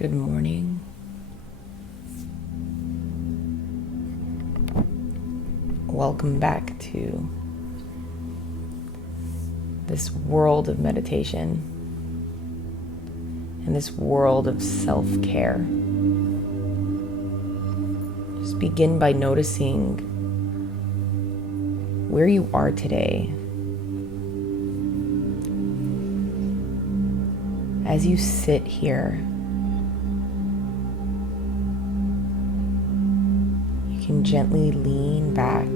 Good morning. Welcome back to this world of meditation and this world of self-care. Just begin by noticing where you are today. As you sit here, you can gently lean back,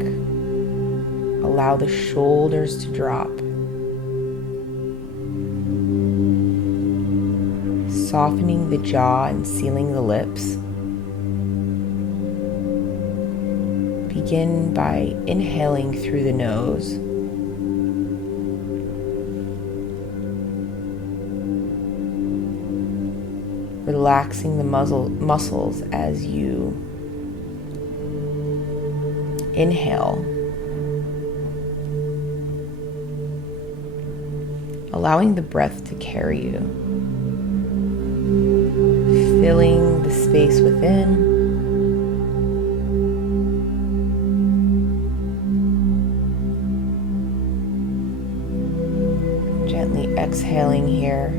allow the shoulders to drop, softening the jaw and sealing the lips. Begin by inhaling through the nose. Relaxing the muscles as you inhale. Allowing the breath to carry you. Filling the space within. Gently exhaling here.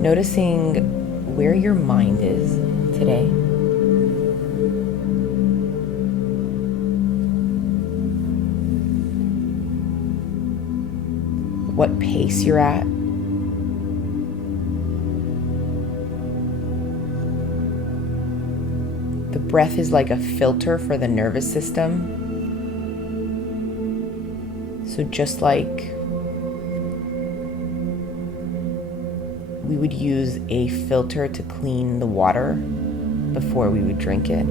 Noticing where your mind is today. What pace you're at. The breath is like a filter for the nervous system. So just like we would use a filter to clean the water before we would drink it,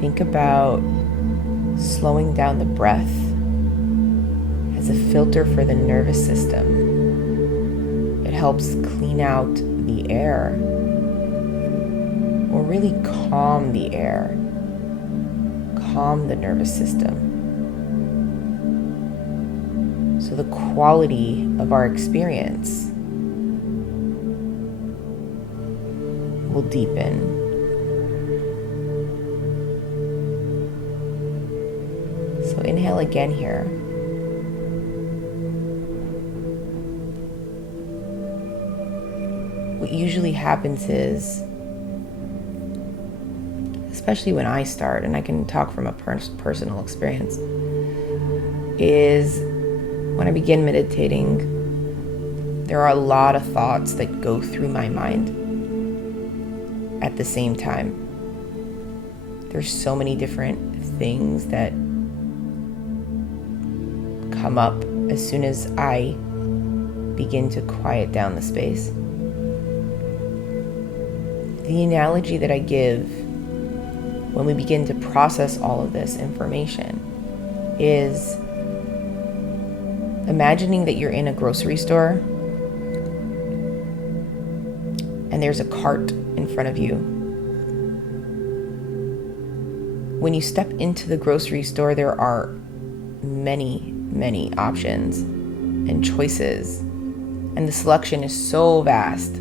think about slowing down the breath as a filter for the nervous system. It helps clean out the air, or really calm the air, calm the nervous system. So the quality of our experience will deepen. So inhale again here. What usually happens is, especially when I start, and I can talk from a personal experience, is when I begin meditating, there are a lot of thoughts that go through my mind at the same time. There's so many different things that come up as soon as I begin to quiet down the space. The analogy that I give when we begin to process all of this information is imagining that you're in a grocery store and there's a cart in front of you. When you step into the grocery store, there are many options and choices, and the selection is so vast.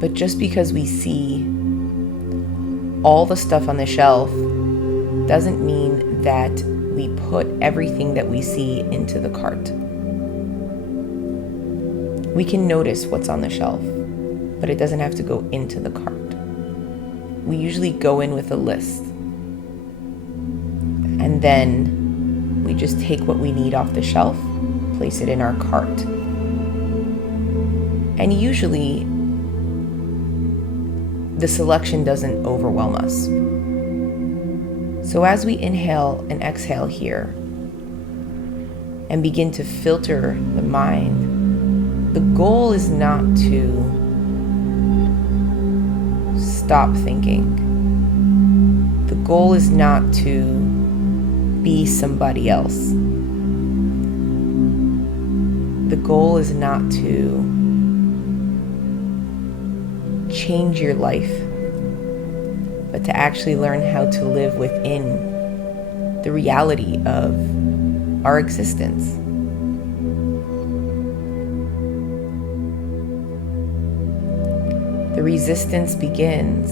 But just because we see all the stuff on the shelf doesn't mean that we put everything that we see into the cart. We can notice what's on the shelf, but it doesn't have to go into the cart. We usually go in with a list, and then we just take what we need off the shelf, place it in our cart. And usually, the selection doesn't overwhelm us. So as we inhale and exhale here, and begin to filter the mind, the goal is not to stop thinking. The goal is not to be somebody else. The goal is not to change your life, but to actually learn how to live within the reality of our existence. The resistance begins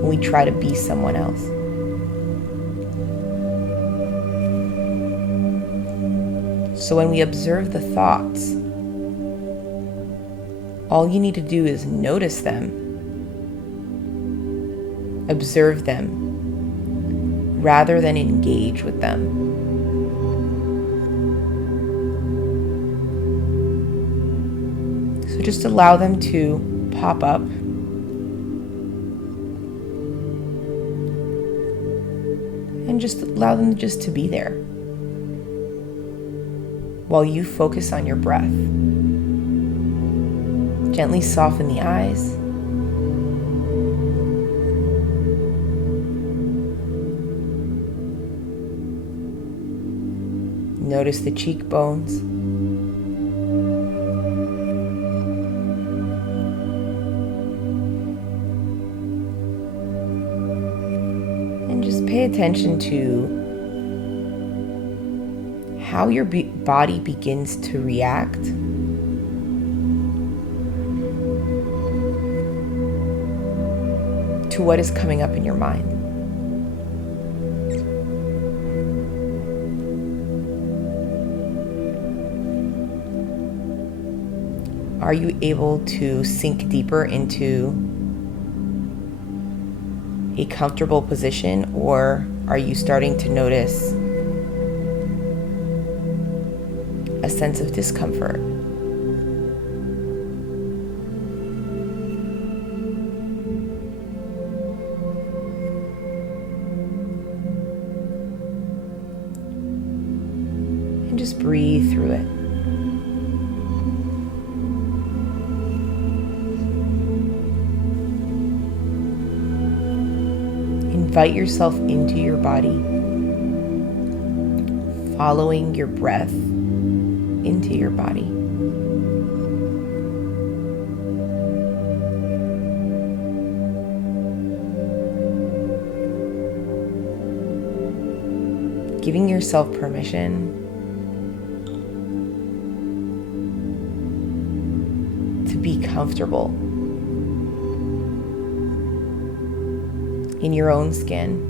when we try to be someone else. So when we observe the thoughts, all you need to do is notice them, observe them, rather than engage with them. So just allow them to pop up. And just allow them just to be there, while you focus on your breath. Gently soften the eyes. Notice the cheekbones. And just pay attention to how your body begins to react to what is coming up in your mind. Are you able to sink deeper into a comfortable position, or are you starting to notice a sense of discomfort? And just breathe through it. Invite yourself into your body, following your breath into your body. Giving yourself permission to be comfortable in your own skin.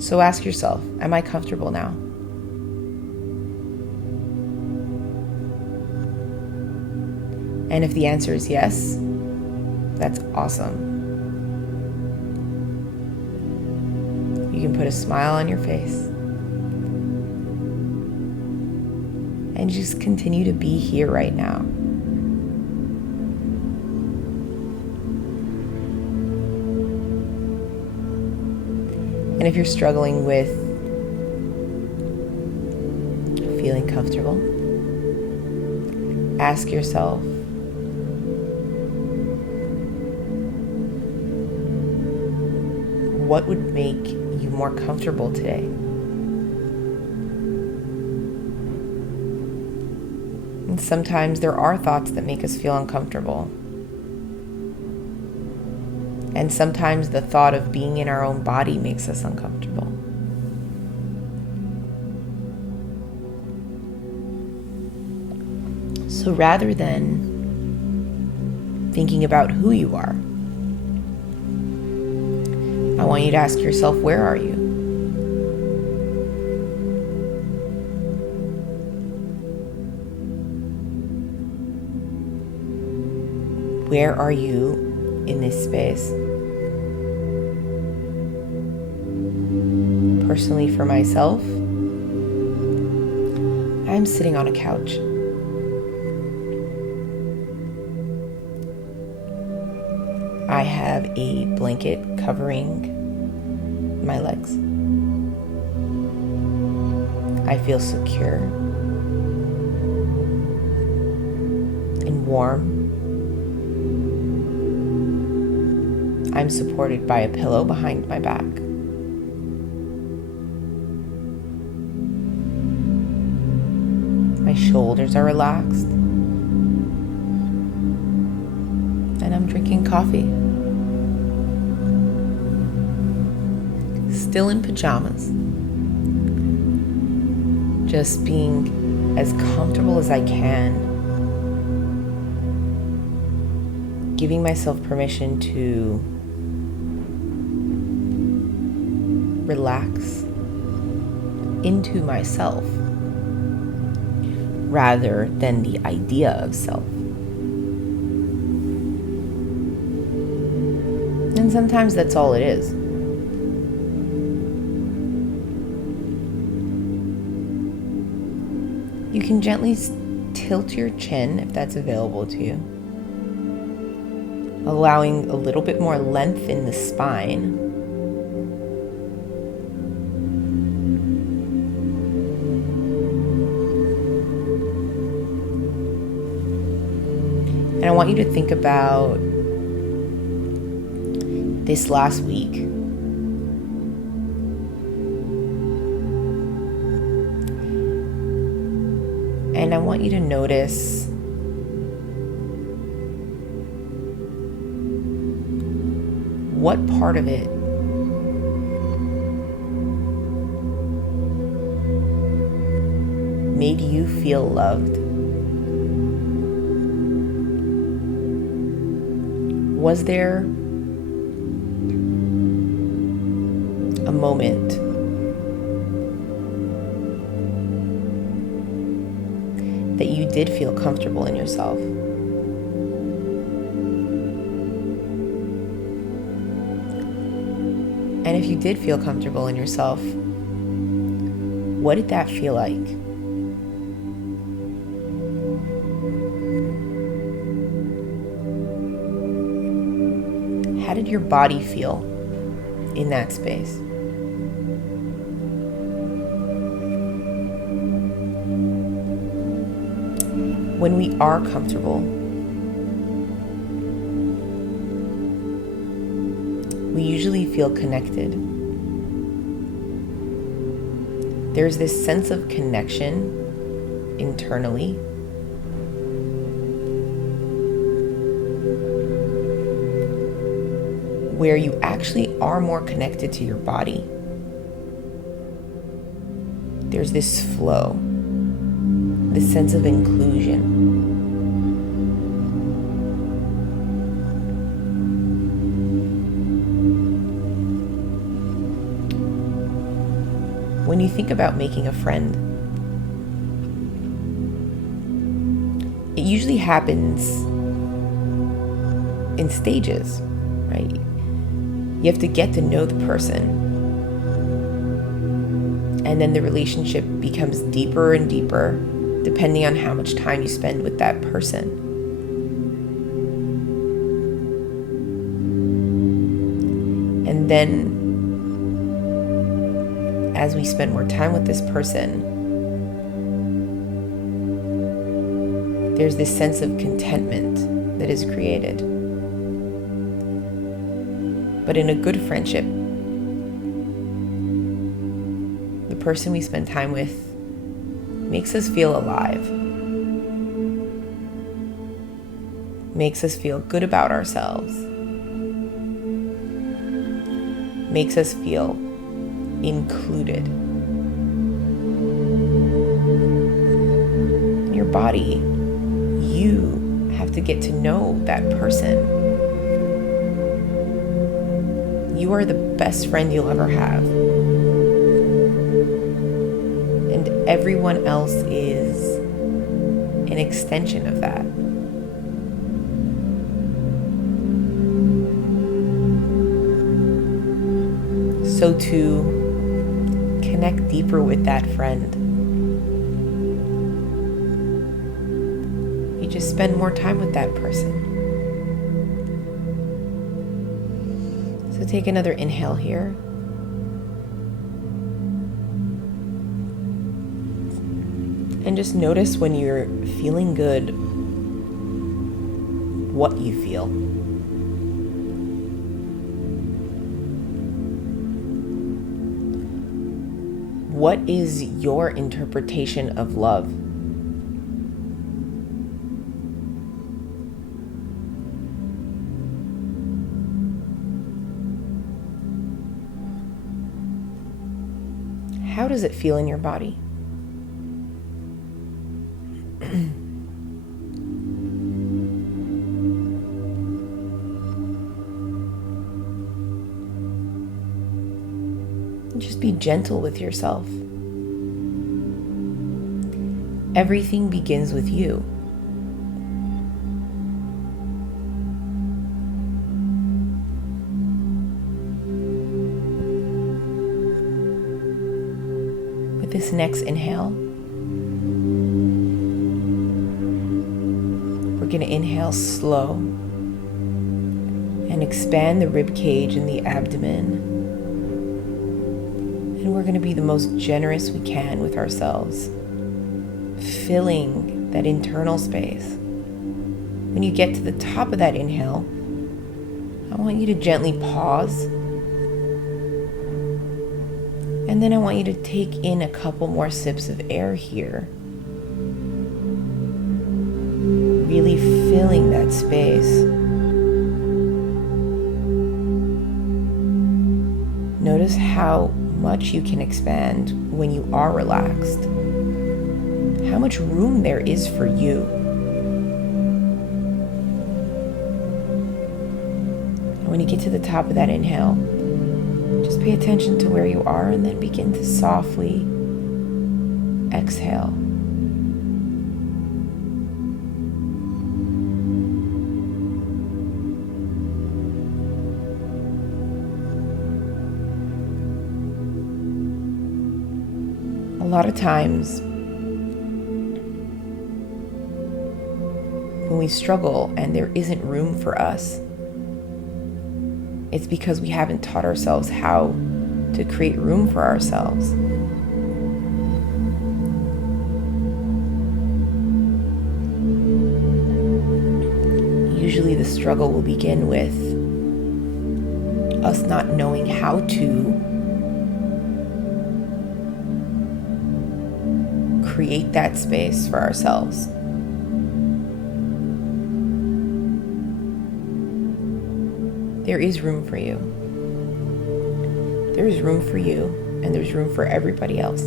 So ask yourself, am I comfortable now? And if the answer is yes, that's awesome. You can put a smile on your face and just continue to be here right now. And if you're struggling with feeling comfortable, ask yourself, what would make you more comfortable today? And sometimes there are thoughts that make us feel uncomfortable. And sometimes the thought of being in our own body makes us uncomfortable. So rather than thinking about who you are, I want you to ask yourself, where are you? Where are you in this space? Personally, for myself, I'm sitting on a couch. I have a blanket covering my legs. I feel secure and warm. I'm supported by a pillow behind my back. My shoulders are relaxed. drinking coffee, still in pajamas, just being as comfortable as I can, giving myself permission to relax into myself rather than the idea of self. And sometimes that's all it is. You can gently tilt your chin if that's available to you, allowing a little bit more length in the spine. And I want you to think about this last week. And I want you to notice what part of it made you feel loved. Was there a moment that you did feel comfortable in yourself? And if you did feel comfortable in yourself, what did that feel like? How did your body feel in that space? When we are comfortable, we usually feel connected. There's this sense of connection internally. Where you actually are more connected to your body. There's this flow, this sense of inclusion. When you think about making a friend, it usually happens in stages, right? You have to get to know the person, and then the relationship becomes deeper and deeper depending on how much time you spend with that person. And then as we spend more time with this person, there's this sense of contentment that is created. But in a good friendship, the person we spend time with makes us feel alive, makes us feel good about ourselves, makes us feel included. In your body, you have to get to know that person. You are the best friend you'll ever have. And everyone else is an extension of that. So to connect deeper with that friend, you just spend more time with that person. So take another inhale here. And just notice when you're feeling good, what you feel. What is your interpretation of love? How does it feel in your body? Just be gentle with yourself. Everything begins with you. With this next inhale, we're going to inhale slow and expand the rib cage and the abdomen. And we're going to be the most generous we can with ourselves, filling that internal space. When you get to the top of that inhale, I want you to gently pause. And then I want you to take in a couple more sips of air here. Really filling that space. Notice how much you can expand when you are relaxed. How much room there is for you. And when you get to the top of that inhale, just pay attention to where you are and then begin to softly exhale. A lot of times, when we struggle and there isn't room for us, it's because we haven't taught ourselves how to create room for ourselves. Usually the struggle will begin with us not knowing how to create that space for ourselves. There is room for you. There is room for you, and there's room for everybody else.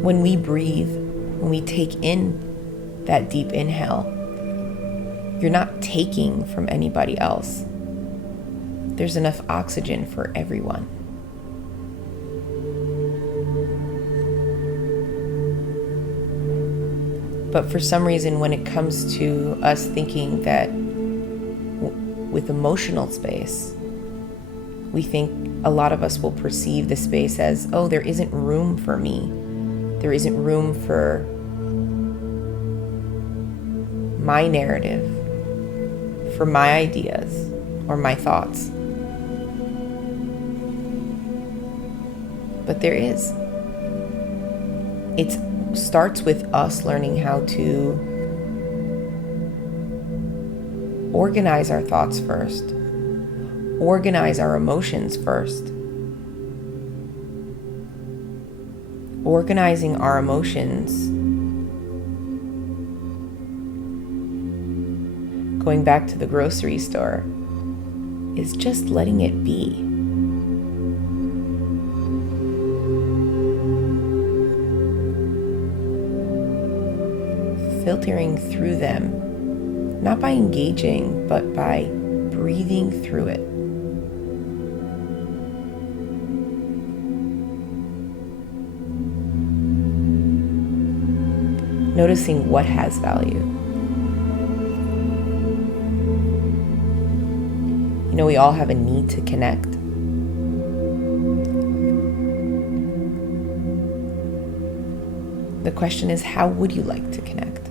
When we breathe, when we take in that deep inhale, you're not taking from anybody else. There's enough oxygen for everyone. But for some reason, when it comes to us thinking that with emotional space, we think a lot of us will perceive the space as, oh, there isn't room for me. There isn't room for my narrative, for my ideas or my thoughts. But there is. It starts with us learning how to organize our thoughts first, organize our emotions first. Organizing our emotions, going back to the grocery store, is just letting it be. Filtering through them, not by engaging, but by breathing through it. Noticing what has value. You know, we all have a need to connect. The question is, how would you like to connect?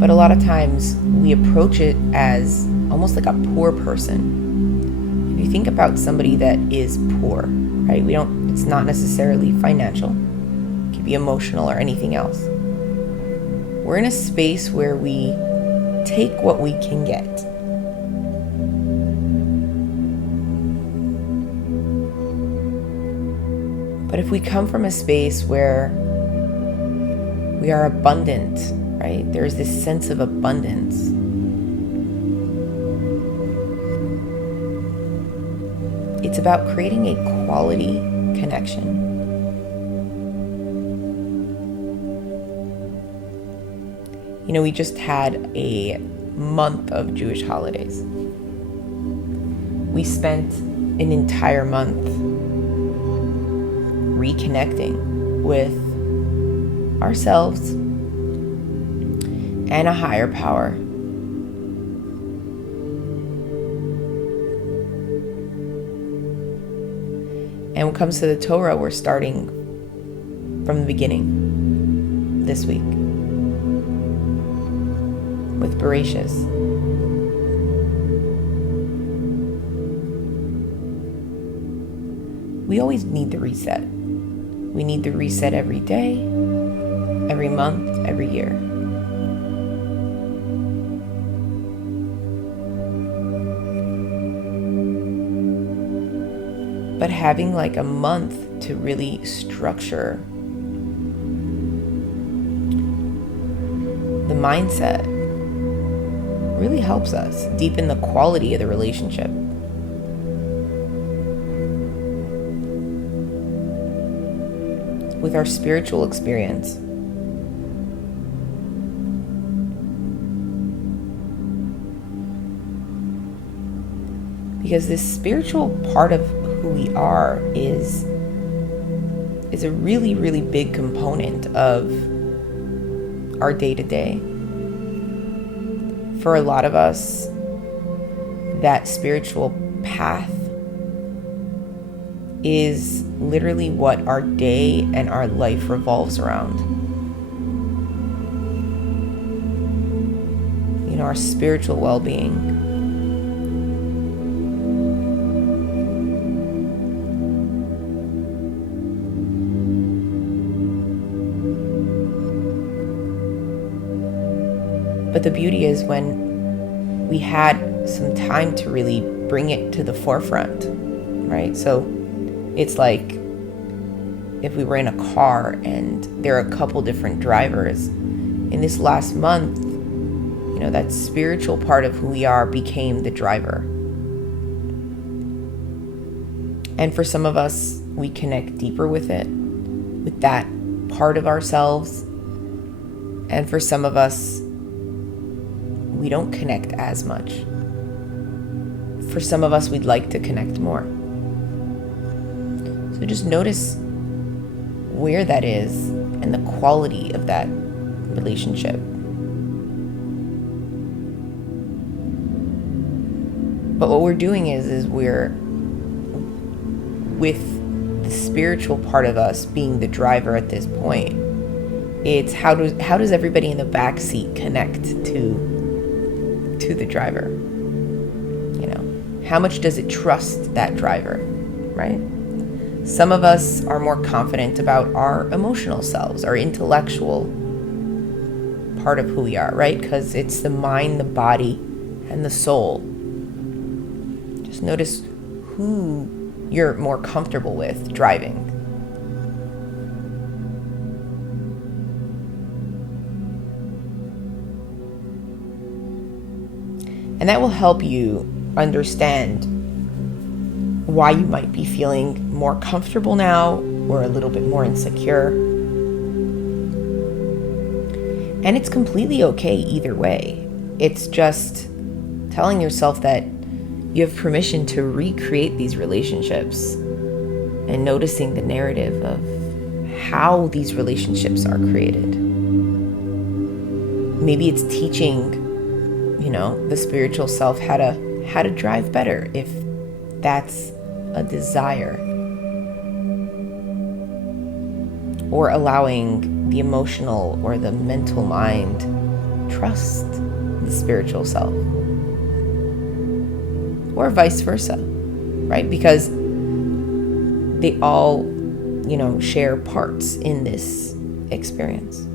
But a lot of times we approach it as almost like a poor person. If you think about somebody that is poor, right? It's not necessarily financial. It could be emotional or anything else. We're in a space where we take what we can get. But if we come from a space where We are abundant, right? There's this sense of abundance. It's about creating a quality connection. We just had a month of Jewish holidays. We spent an entire month reconnecting with ourselves and a higher power. And when it comes to the Torah, we're starting from the beginning this week with Bereshis. We always need the reset. We need the reset every day, every month, every year. But having like a month to really structure the mindset really helps us deepen the quality of the relationship. With our spiritual experience. Because this spiritual part of who we are is a really, really big component of our day-to-day. For a lot of us, that spiritual path is literally what our day and our life revolves around. Our spiritual well-being. But the beauty is when we had some time to really bring it to the forefront, right? So it's like if we were in a car and there are a couple different drivers. In this last month, that spiritual part of who we are became the driver. And for some of us, we connect deeper with it, with that part of ourselves. And for some of us, we don't connect as much. For some of us, we'd like to connect more. So just notice where that is and the quality of that relationship. But what we're doing is we're, with the spiritual part of us being the driver at this point, it's how does everybody in the back seat connect to the driver? How much does it trust that driver, right? Some of us are more confident about our emotional selves, our intellectual part of who we are, right? Because it's the mind, the body, and the soul. Just notice who you're more comfortable with driving. And that will help you understand why you might be feeling more comfortable now or a little bit more insecure. And it's completely okay either way. It's just telling yourself that you have permission to recreate these relationships and noticing the narrative of how these relationships are created. Maybe it's teaching, the spiritual self how to drive better if that's a desire. Or allowing the emotional or the mental mind trust the spiritual self. Or vice versa, right? Because they all, share parts in this experience.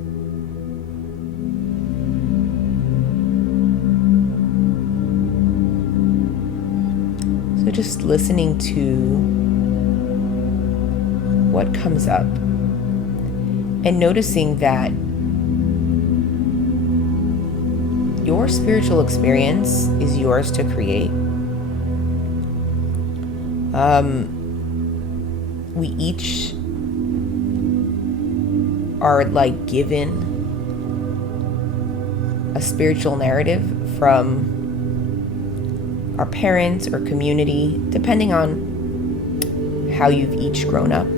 So just listening to what comes up and noticing that your spiritual experience is yours to create. We each are like given a spiritual narrative from our parents or community, depending on how you've each grown up.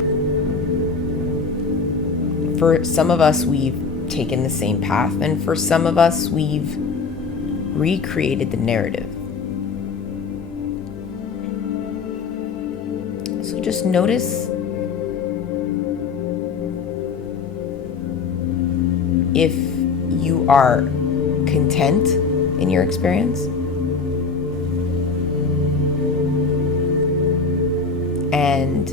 For some of us, we've taken the same path, and for some of us, we've recreated the narrative. So just notice if you are content in your experience, and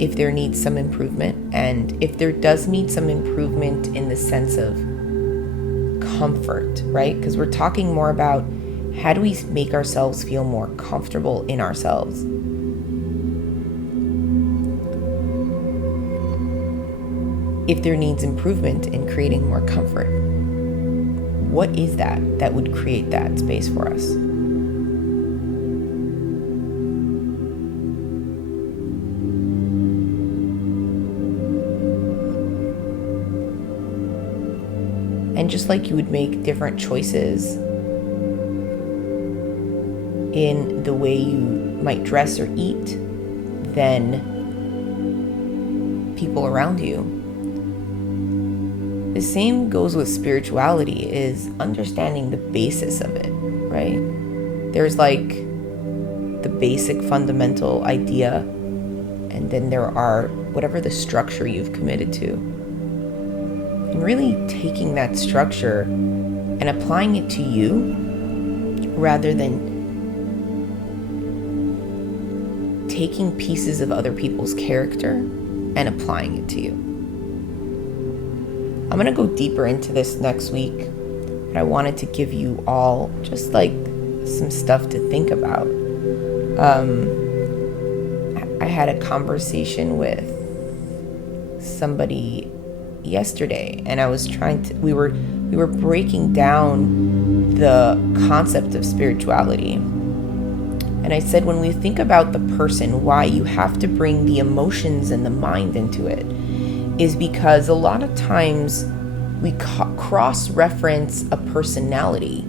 if there needs some improvement, and if there does need some improvement in the sense of comfort, right? Because we're talking more about how do we make ourselves feel more comfortable in ourselves. If there needs improvement in creating more comfort, what is that would create that space for us? And just like you would make different choices in the way you might dress or eat than people around you, the same goes with spirituality, is understanding the basis of it, right? There's like the basic fundamental idea, and then there are whatever the structure you've committed to. And really taking that structure and applying it to you rather than taking pieces of other people's character and applying it to you. I'm going to go deeper into this next week, but I wanted to give you all just like some stuff to think about. I had a conversation with somebody yesterday, and I was we were breaking down the concept of spirituality. And I said, when we think about the person, why you have to bring the emotions and the mind into it is because a lot of times we cross-reference a personality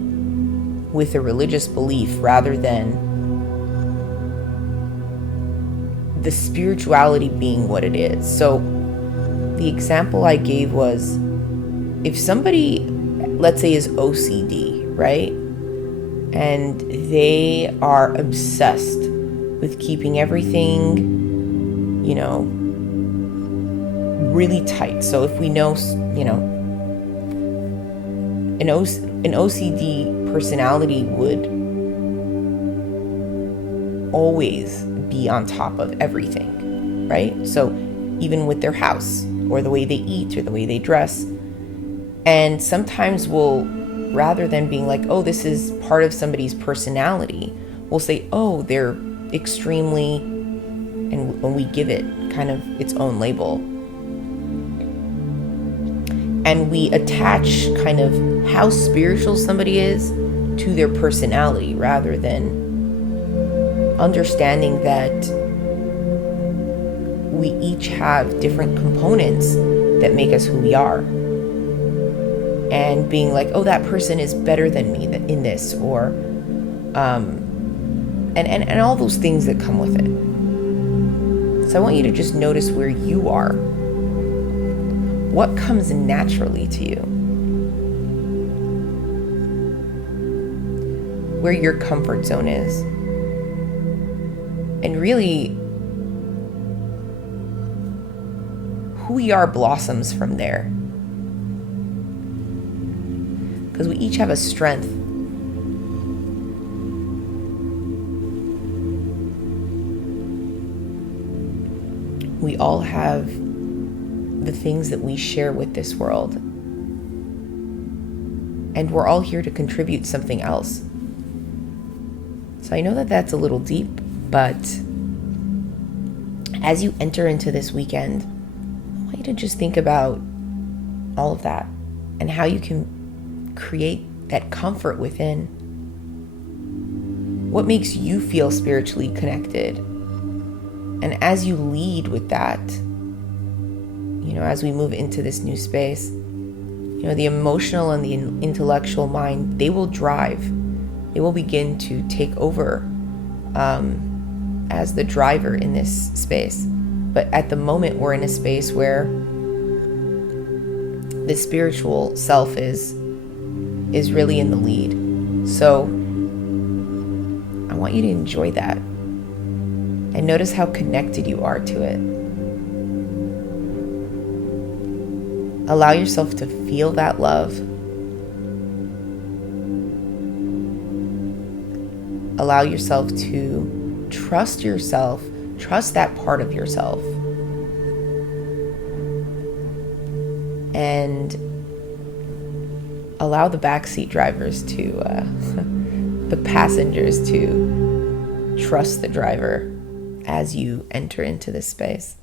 with a religious belief rather than the spirituality being what it is. So the example I gave was, if somebody, let's say, is OCD, right? And they are obsessed with keeping everything, really tight. So if we know, an OCD personality would always be on top of everything, right? So even with their house, or the way they eat, or the way they dress. And sometimes we'll, rather than being like, oh, this is part of somebody's personality, we'll say, oh, they're extremely, and when we give it kind of its own label. And we attach kind of how spiritual somebody is to their personality, rather than understanding that we each have different components that make us who we are. And being like, oh, that person is better than me in this, or and all those things that come with it. So I want you to just notice where you are. What comes naturally to you? Where your comfort zone is. And really, who we are blossoms from there. Because we each have a strength. We all have the things that we share with this world. And we're all here to contribute something else. So I know that that's a little deep, but as you enter into this weekend, I want you to just think about all of that and how you can create that comfort within. What makes you feel spiritually connected? And as you lead with that, as we move into this new space, the emotional and the intellectual mind, they will drive. They will begin to take over as the driver in this space. But at the moment, we're in a space where the spiritual self is really in the lead. So I want you to enjoy that and notice how connected you are to it. Allow yourself to feel that love. Allow yourself to trust yourself, trust that part of yourself. And allow the backseat drivers to, the passengers to trust the driver as you enter into this space.